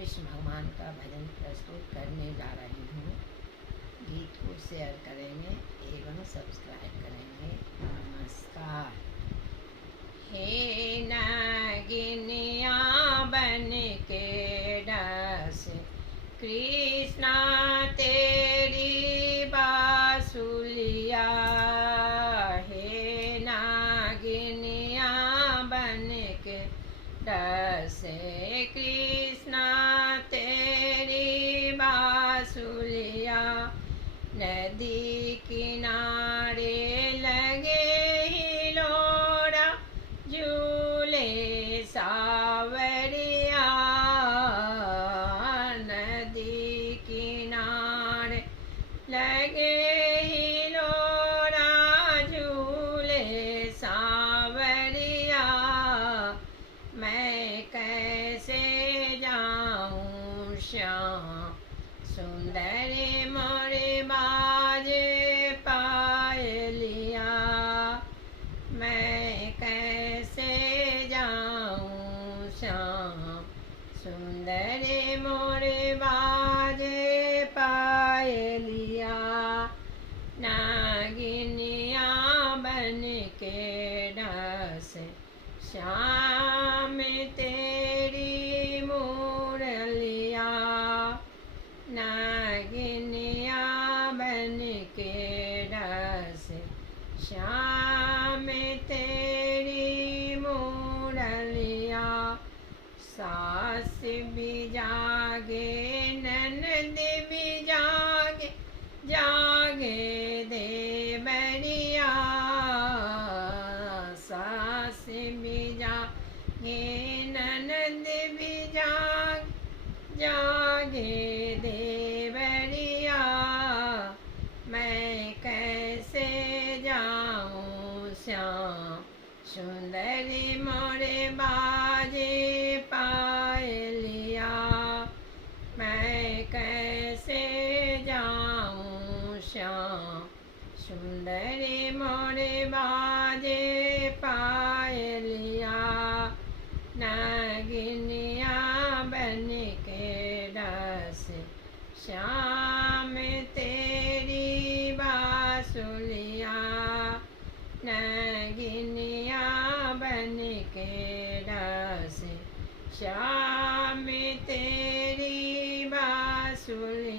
कृष्ण भगवान का भजन प्रस्तुत करने जा रही हूँ। गीत को शेयर करेंगे एवं सब्सक्राइब करेंगे। नमस्कार। हे नागिनिया बन के डस कृष्णा तेरी बांसुलिया, हे नागिनिया बन के डस कृष्णा तेरी बांसुलिया, नदी किनारे लगे हिलोरा झूले सावरिया, नदी किनारे लगे हिलोरा झूले सावरिया, मैं कैसे जाऊं श्याम सुंदर मोरे बाजे पायलिया, मैं कैसे जाऊं श्याम सुंदर मोरे बाजे पायलिया, नागिनिया बन के डस श्याम तेरी मुरलिया, नागिनिया बन के डस श्याम तेरी मुरलिया, सास भी जागे ननद भी जागे, जागे देवरिया, सास भी जागे ननद भी जागे, जागे देवरिया, मैं कैसे जाऊं श्याम सुंदरी मोरे बाजे पायलिया, मैं कैसे जाऊं श्याम सुंदरी मोरे बाजे पायलिया, नागिनिया बन के डस श्याम तेरी बांसुलिया, नागिनिया बन के डस श्याम तेरी बांसुलिया।